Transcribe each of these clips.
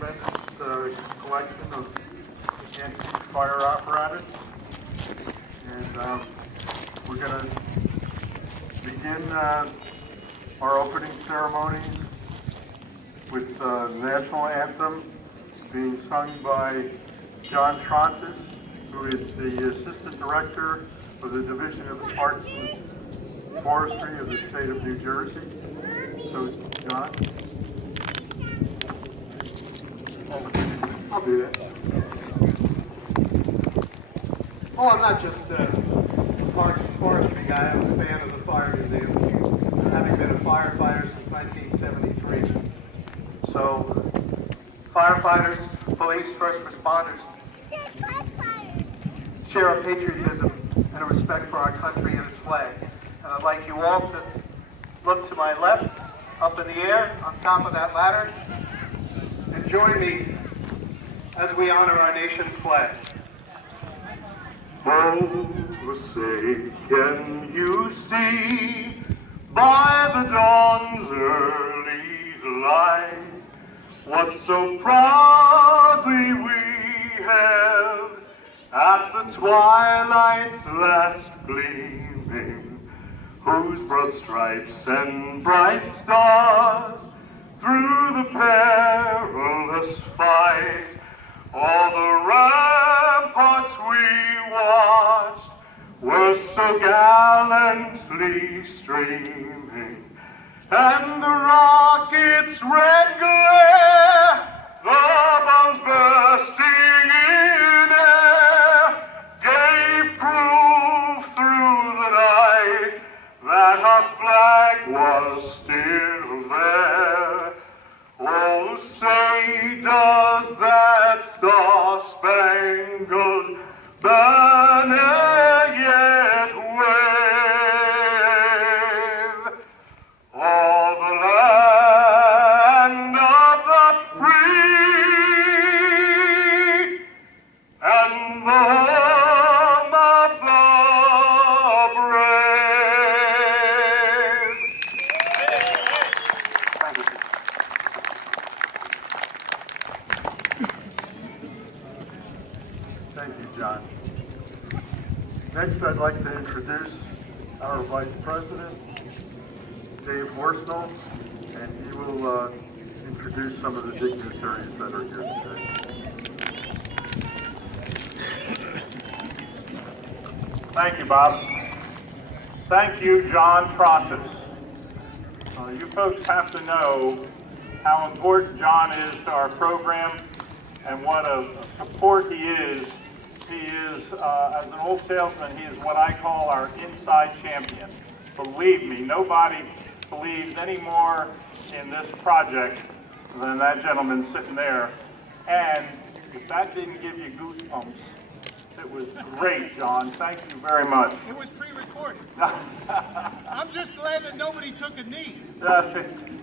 tremendous collection of antique fire apparatus. And we're going to begin our opening ceremonies with the national anthem being sung by John Trontis, who is the Assistant Director of the Division of Arts and Forestry of the state of New Jersey. So, John? I'll do that. Well, I'm not just a arts and forestry guy, I'm a fan of the Fire Museum, having been a firefighter since 1973. So, firefighters, police, first responders share a patriotism and a respect for our country and its flag. And I'd like you all to look to my left, up in the air, on top of that ladder, and join me as we honor our nation's flag. Oh, say, can you see by the dawn's early light what so proudly we hailed at the twilight's last gleaming, whose broad stripes and bright stars through the perilous fight all the ramparts we watched were so gallantly streaming, and the rocket's red glare, the bombs bursting in air, gave proof through the night that our flag was still there. Oh, say, does that star-spangled banner yet wave? All the land of the free and the home of the brave. Thank you. Thank you, John. Next, I'd like to introduce our Vice President, Dave Horsnell, and he will introduce some of the dignitaries that are here today. Thank you, Bob. Thank you, John Trontis. You folks have to know how important John is to our program and what a support he is. He is, as an old salesman, he is what I call our inside champion. Believe me, nobody believes any more in this project than that gentleman sitting there. And if that didn't give you goosebumps, it was great, John. Thank you very much. It was pre-recorded. I'm just glad that nobody took a knee.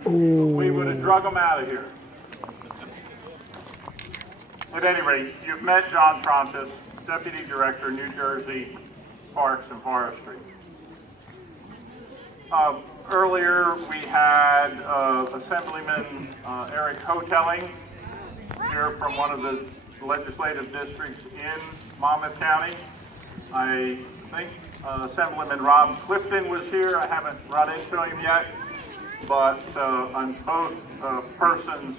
We would have drug him out of here. At any rate, you've met John Trontis, Deputy Director, New Jersey Parks and Forestry. Earlier, we had Assemblyman Eric Hotelling here from one of the legislative districts in Monmouth County. I think Assemblyman Rob Clifton was here. I haven't run into him yet, but I'm both persons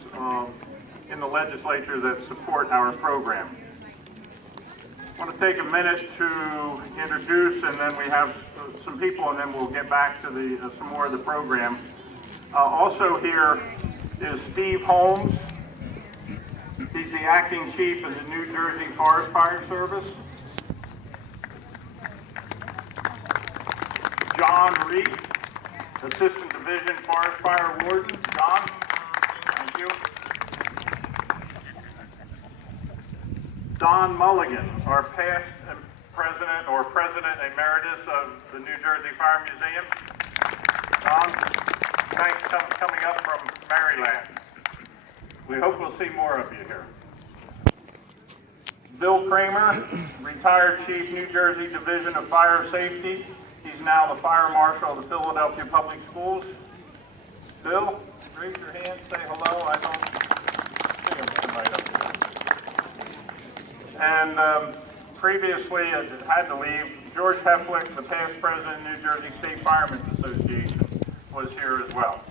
in the legislature that support our program. I want to take a minute to introduce, and then we have some people, and then we'll get back to some more of the program. Also here is Steve Holmes. He's the acting chief of the New Jersey Forest Fire Service. John Reed, Assistant Division Forest Fire Warden. John, thank you. Don Mulligan, our past president or president emeritus of the New Jersey Fire Museum. Don, thanks for coming up from Maryland. We hope we'll see more of you here. Bill Kramer, retired Chief, New Jersey Division of Fire Safety. He's now the Fire Marshal of the Philadelphia Public Schools. Bill, raise your hand, say hello. I don't see him too much. And previously, it had to leave, George Heflick, the past president of New Jersey State Firemen's Association, was here as well.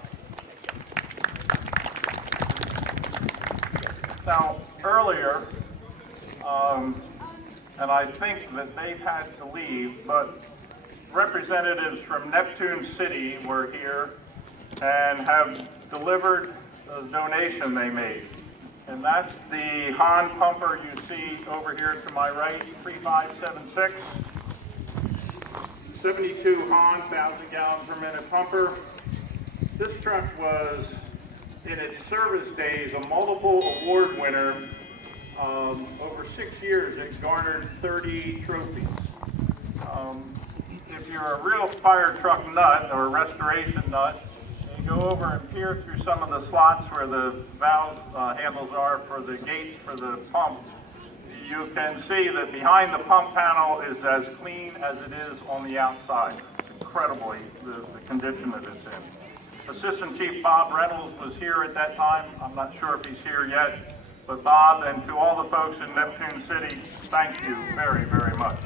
Now, earlier, and I think that they've had to leave, but representatives from Neptune City were here and have delivered a donation they made. And that's the Hahn pumper you see over here to my right, 3576. 72 Hahn 1,000 gallon per minute pumper. This truck was, in its service days, a multiple award winner. Over 6 years, it garnered 30 trophies. If you're a real fire truck nut or restoration nut, and you go over and peer through some of the slots where the valve handles are for the gates for the pump, you can see that behind the pump panel is as clean as it is on the outside. Incredibly, the condition that it's in. Assistant Chief Bob Reynolds was here at that time. I'm not sure if he's here yet. But Bob, and to all the folks in Neptune City, thank you very, very much.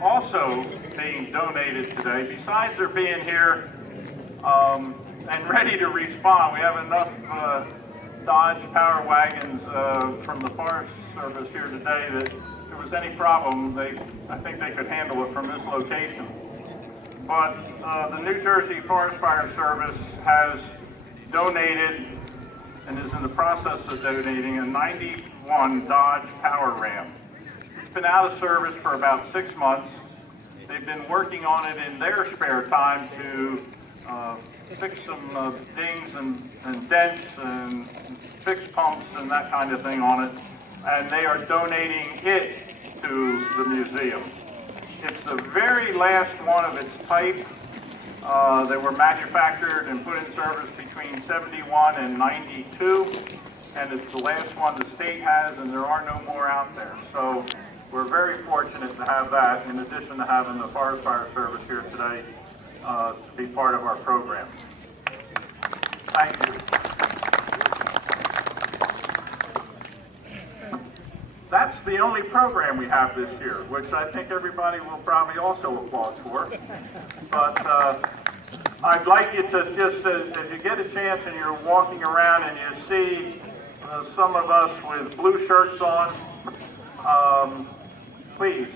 Also being donated today, besides their being here and ready to respond, we have enough Dodge Power Wagons from the Forest Service here today that if there was any problem, I think they could handle it from this location. But the New Jersey Forest Fire Service has donated and is in the process of donating a 91 Dodge Power Ram. It's been out of service for about 6 months. They've been working on it in their spare time to fix some dings and dents and fix pumps and that kind of thing on it. And they are donating it to the museum. It's the very last one of its type. They were manufactured and put in service between 71 and 92, and it's the last one the state has, and there are no more out there. So we're very fortunate to have that, in addition to having the Forest Fire Service here today to be part of our program. Thank you. That's the only program we have this year, which I think everybody will probably also applaud for. But I'd like you to just, if you get a chance and you're walking around and you see some of us with blue shirts on, please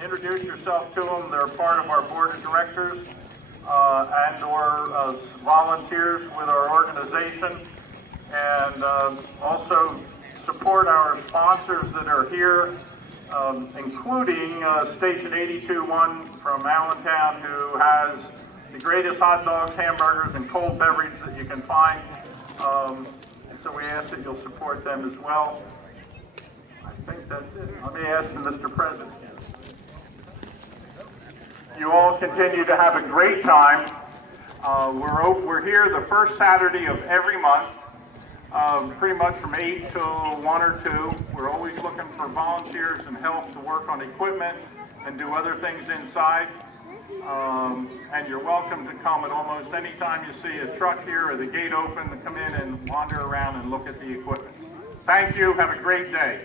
introduce yourself to them. They're part of our board of directors and or volunteers with our organization. And also support our sponsors that are here, including Station 82-1 from Allentown, who has the greatest hot dogs, hamburgers, and cold beverage that you can find. So we ask that you'll support them as well. I think that's it. Let me ask Mr. President. You all continue to have a great time. We're here the first Saturday of every month. Pretty much from 8 till 1 or 2. We're always looking for volunteers and help to work on equipment and do other things inside. And you're welcome to come at almost any time you see a truck here or the gate open to come in and wander around and look at the equipment. Thank you. Have a great day.